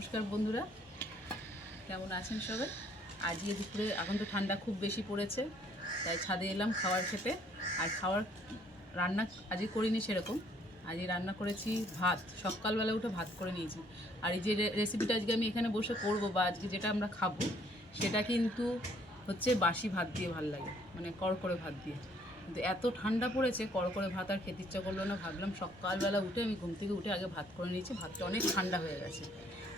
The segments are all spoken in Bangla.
নমস্কার বন্ধুরা, কেমন আছেন সবাই? আজকে দুপুরে এখন তো ঠান্ডা খুব বেশি পড়েছে, তাই ছাদে এলাম খাবার খেতে। আর খাবার রান্না আজকে করিনি সেরকম। আজকে রান্না করেছি ভাত, সকালবেলা উঠে ভাত করে নিয়েছি। আর এই যে রেসিপিটা আজকে আমি এখানে বসে করবো বা আজকে যেটা আমরা খাবো, সেটা কিন্তু হচ্ছে বাসি ভাত দিয়ে ভাল লাগে, মানে কড়কড়ে ভাত দিয়ে। কিন্তু এত ঠান্ডা পড়েছে, কড়কড়ে ভাত আর খেতে ইচ্ছা করলো না। ভাবলাম সকালবেলা উঠে আমি ঘুম থেকে উঠে আগে ভাত করে নিয়েছি, ভাতটা অনেক ঠান্ডা হয়ে গেছে।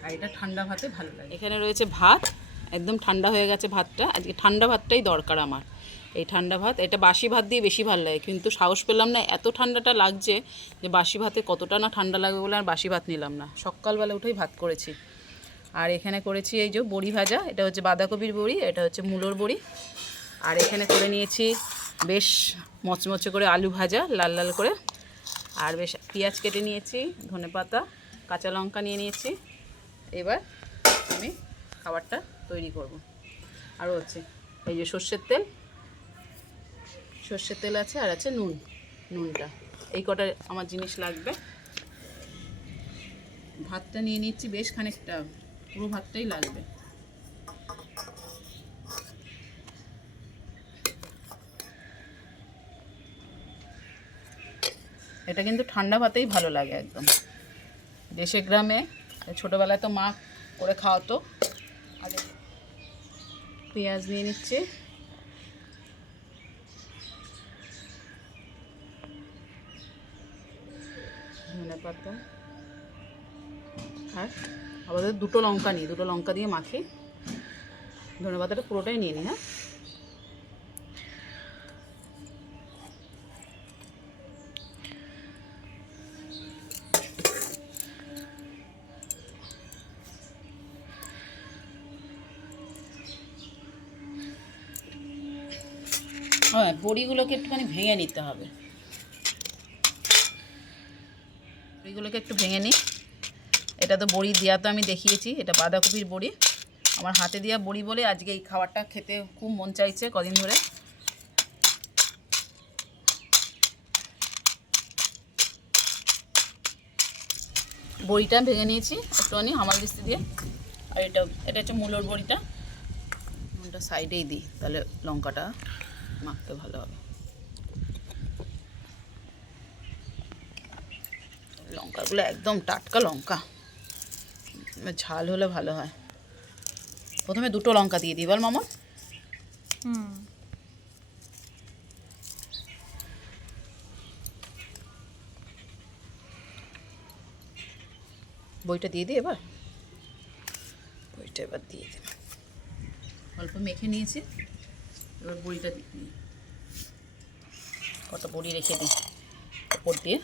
আর এটা ঠান্ডা ভাতে ভালো লাগে। এখানে রয়েছে ভাত, একদম ঠান্ডা হয়ে গেছে ভাতটা। আজকে ঠান্ডা ভাতটাই দরকার আমার। এই ঠান্ডা ভাত, এটা বাসি ভাত দিয়ে বেশি ভালো লাগে, কিন্তু সাহস পেলাম না, এত ঠান্ডাটা লাগছে যে বাসি ভাতে কতটা না ঠান্ডা লাগবে বলে আর বাসি ভাত নিলাম না। সকালবেলা উঠেই ভাত করেছি। আর এখানে করেছি এই যে বড়ি ভাজা, এটা হচ্ছে বাঁধাকপির বড়ি, এটা হচ্ছে মূলোর বড়ি। আর এখানে করে নিয়েছি বেশ মচমচে করে আলু ভাজা, লাল লাল করে। আর বেশ পেঁয়াজ কেটে নিয়েছি, ধনেপাতা, কাঁচা লঙ্কা নিয়ে নিয়েছি। এবার আমি খাবারটা তৈরি করব। আরও হচ্ছে এই যে সর্ষের তেল আছে, আর আছে নুনটা। এই কটা আমার জিনিস লাগবে। ভাতটা নিয়ে নিচ্ছি বেশ খানিকটা, পুরো ভাতটাই লাগবে। এটা কিন্তু ঠান্ডা ভাতেই ভালো লাগে একদম। দেশে গ্রামে ছোটোবেলায় তো মা করে খাওয়াতো। আগে পেঁয়াজ নিয়ে নিচ্ছে, ধনেপাতা, আর আবার দুটো লঙ্কা দিয়ে মাখি। ধনেপাতাটা পুরোটাই নিয়ে নিই। হ্যাঁ, বড়িগুলোকে একটুখানি ভেঙে নিতে হবে। বড়িগুলোকে একটু ভেঙে নিই। এটা তো বড়ি দেওয়া তো আমি দেখিয়েছি, এটা বাঁধাকপির বড়ি। আমার হাতে দেওয়া বড়ি বলে আজকে এই খাবারটা খেতে খুব মন চাইছে কদিন ধরে। বড়িটা ভেঙে নিয়েছি একটুখানি হামালদিস্তি দিয়ে। আর এটা হচ্ছে মূলোর বড়িটা। ওটা সাইডেই দিই, তাহলে লঙ্কাটা মাখতে ভালো হবে। লঙ্কাগুলো একদম টাটকা লঙ্কা, ঝাল হলে ভালো হয়। প্রথমে দুটো লঙ্কা দিয়ে দিই, বল মামা। বইটা দিয়ে দিই এবার। বইটা এবার দিয়ে দিই, অল্প মেখে নিয়েছি। এবার বড়িটা দিই, কত বড়ি রেখে দিই ওপর দিয়ে।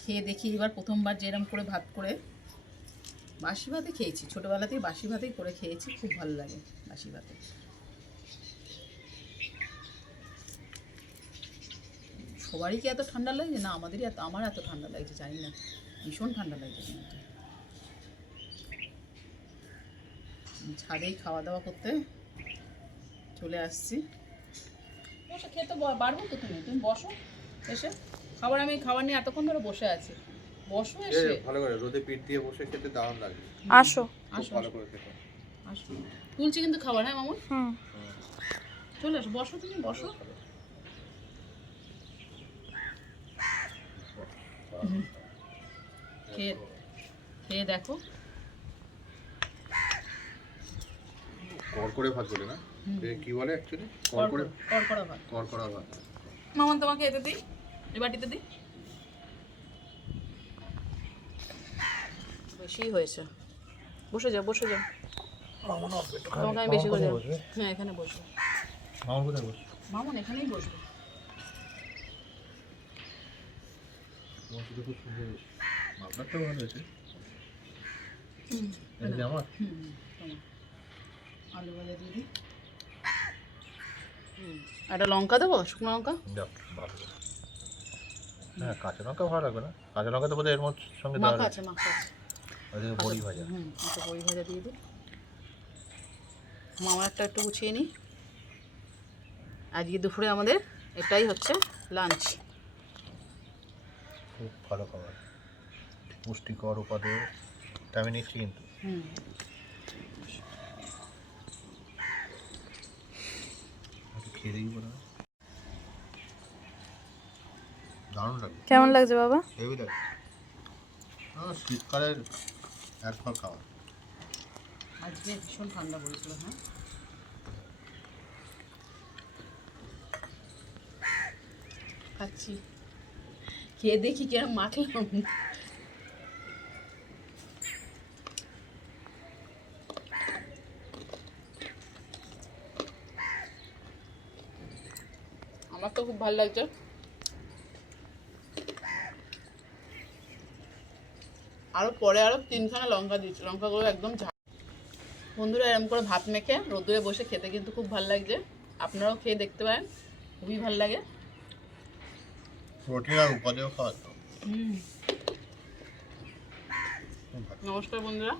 খেয়ে দেখি এবার প্রথমবার যেরকম করে ভাত করে বাসি ভাতে খেয়েছি, ছোটোবেলাতেই বাসি ভাতেই করে খেয়েছি, খুব ভালো লাগে বাসি ভাতে। সবারই কি এত ঠান্ডা লাগছে না? আমার এত ঠান্ডা লাগছে জানি না, ভীষণ ঠান্ডা লাগছে কিন্তু। ছাদেই খাওয়া দাওয়া করতে চলে আসছি। বসে খেতে পারবো তো, তুমি বসো এসে। আমি খাবার নিয়ে এতক্ষণ ধরে বসে আছি, বসো এসে। ভালো করে রোদে পিঠ দিয়ে বসে খেতে দারুণ লাগে। আসো ভালো করে খেতে আসো। তুলছি কিন্তু খাবার, হ্যাঁ মামুন, চলে আসো, বসো, তুমি বসো। খেয়ে দেখো। কড়কড়ে ভাত বলে না, কি বলে অ্যাকচুয়ালি? কড়কড়া ভাত। মামুন তোমাকে এতে দিই, এই বাটিতে দিই। বেশি হয়েছে, বসে যাও। তোমাকে আমি বেশি করে দেবো। হ্যাঁ, এখানে বসবো। মামুন এখানেই বসবো। আপনারটা ভালো হয়েছে। আলু ভাজা দিয়ে দিই। একটা লঙ্কা দেবো, শুকনো লঙ্কা। হ্যাঁ, কাঁচা লঙ্কা ভালো লাগবে না? কাঁচা লঙ্কা তো বোধহয় এর সঙ্গে দেওয়া আছে। বড়ি ভাজা। বড়ি ভাজা দিয়ে দিই। মামারটা একটু গুছিয়ে নিই। আজকে দুপুরে আমাদের এটাই হচ্ছে লাঞ্চ। খুব ভালো খাবার, পুষ্টিকর উপাদেয়। আমি নিচ্ছি কিন্তু একটু খেয়ে দেখি বলে। দারুণ লাগে। কেমন লাগছে বাবা? হেভি লাগে। শীতকালের এক ফল খাওয়া। আজকে ভীষণ ঠান্ডা পড়েছিল। হ্যাঁ, খাচ্ছি, খেয়ে দেখি কিরম মাখলাম। আমার তো খুব ভালো লাগছে। আরো পরে আরো 3খানা লঙ্কা দিয়েছি, লঙ্কাগুলো একদম ঝাল। বন্ধুরা, এরকম করে ভাত মেখে রোদ্দুরে বসে খেতে কিন্তু খুব ভালো লাগছে। আপনারাও খেয়ে দেখতে পারেন, খুবই ভালো লাগে। প্রোটিন আর উপাদেয় খাওয়া তো। নমস্কার বন্ধুরা।